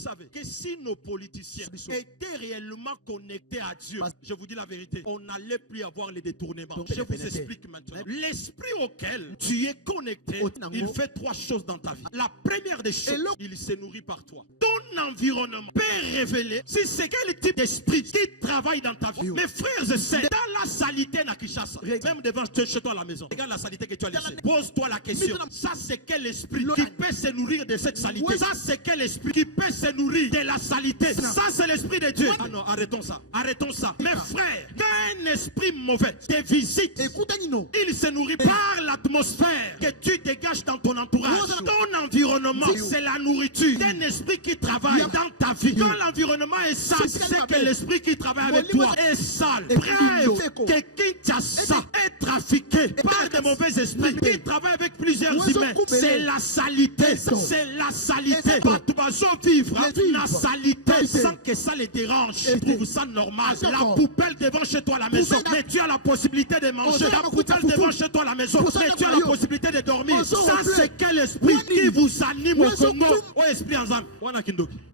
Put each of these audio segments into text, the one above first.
savez que si nos politiciens étaient réellement connectés à Dieu, je vous dis la vérité, on n'allait plus avoir les détournements. Je vous explique maintenant. L'esprit auquel tu es connecté, il fait trois choses dans ta vie. La première des choses, il se nourrit par toi. Ton environnement peut révéler si c'est quel type d'esprit qui travaille dans ta vie. Mes frères et sœurs, dans la salité na Kinshasa, même devant chez toi à la maison, regarde la salité que tu as laissée. Pose-toi la question. Ça c'est quel esprit qui peut se nourrir de cette salité? Ça c'est quel esprit qui peut se nourrir de la salité? Ça c'est l'esprit de Dieu. Ah non, arrêtons ça. Arrêtons ça. Mes frères, quand un esprit mauvais te visite, il se nourrit par l'atmosphère que tu dégages dans ton entourage. Ton environnement, c'est la nourriture d'un esprit qui travaille dans ta vie. Quand l'environnement est sale, c'est que l'esprit qui travaille avec toi est sale. Bref, quelqu'un qui a ça est trafiqué par de mauvais esprits qui travaille avec plusieurs humains. C'est la salité. C'est la salité. Tu vas vivre la salité sans que ça les dérange. Tu trouves ça normal. La poubelle devant chez toi à la maison, mais tu as la possibilité de manger. La poubelle devant chez toi à la maison, mais tu as la possibilité de dormir. Ça c'est quel esprit qui vous anime au Congo? Oh esprit ensemble.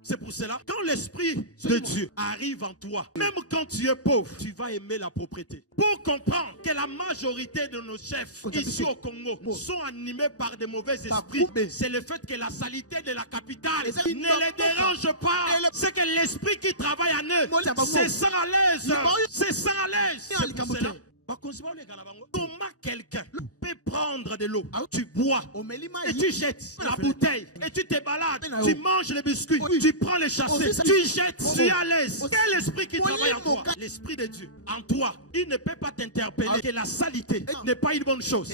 C'est pour cela, quand l'esprit de Dieu arrive en toi, même quand tu es pauvre, tu vas aimer la propriété. Pour comprendre que la majorité de nos chefs ici au Congo sont animés par des mauvais esprits, c'est le fait que la salité de la capitale ne les dérange pas. C'est que l'esprit qui travaille en eux, c'est ça à l'aise. C'est ça à l'aise. C'est pour cela. Comment quelqu'un peut prendre de l'eau, tu bois et tu jettes la bouteille et tu te balades, tu manges les biscuits, tu prends les chassés, tu jettes, tu es à l'aise. Quel esprit qui travaille en toi? L'esprit de Dieu en toi, il ne peut pas t'interpeller que la salité n'est pas une bonne chose.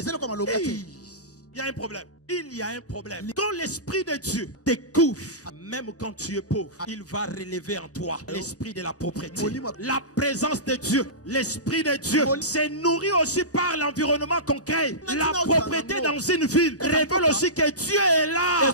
Il y a un problème. Il y a un problème. Quand l'esprit de Dieu te couvre, même quand tu es pauvre, il va relever en toi l'esprit de la propriété. La présence de Dieu, l'esprit de Dieu, se nourrit aussi par l'environnement qu'on crée. La propriété dans une ville révèle aussi que Dieu est là.